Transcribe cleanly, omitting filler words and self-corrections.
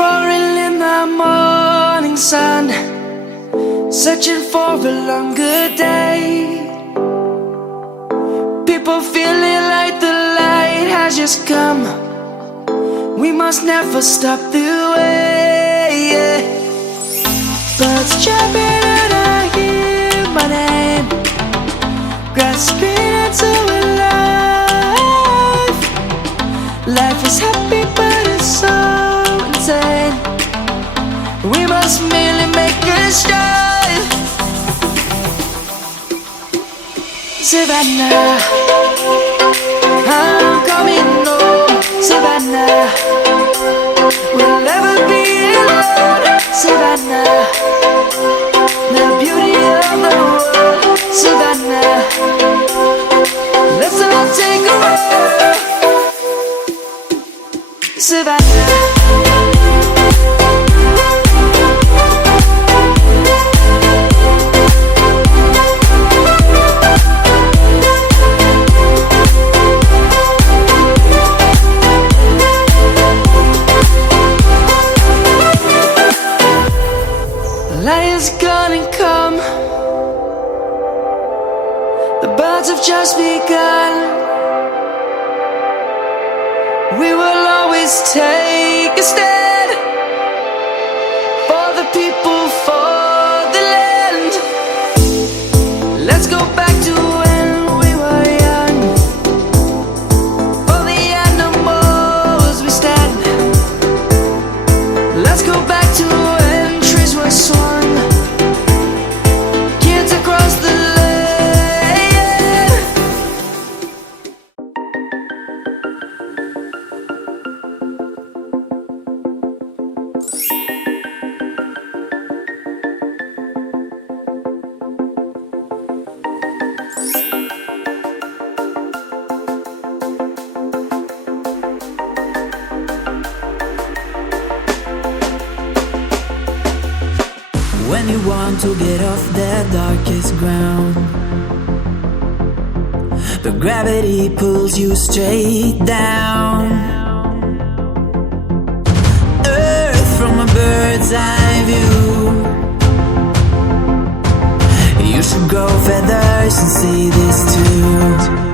roaring in the morning sun, searching for a longer day. People feeling like the light has just come. We must never stop the way, yeah. Birds chirping and I hear my name, grasping into a life. Life is happy but it's so insane. We must merely make a start. Savannah, I'm coming home. Savannah, we'll never be alone. Savannah, the beauty of the world. Savannah, let's all take a walk. Savannah. Lion's gonna come. The birds have just begun. We will always take a stand for the people, for the land. Let's go back to when we were young. For the animals we stand. Let's go back to when trees were swung. Kids across the land. When you want to get off the darkest ground, but gravity pulls you straight down. Earth from a bird's eye view. You should grow feathers and see this too.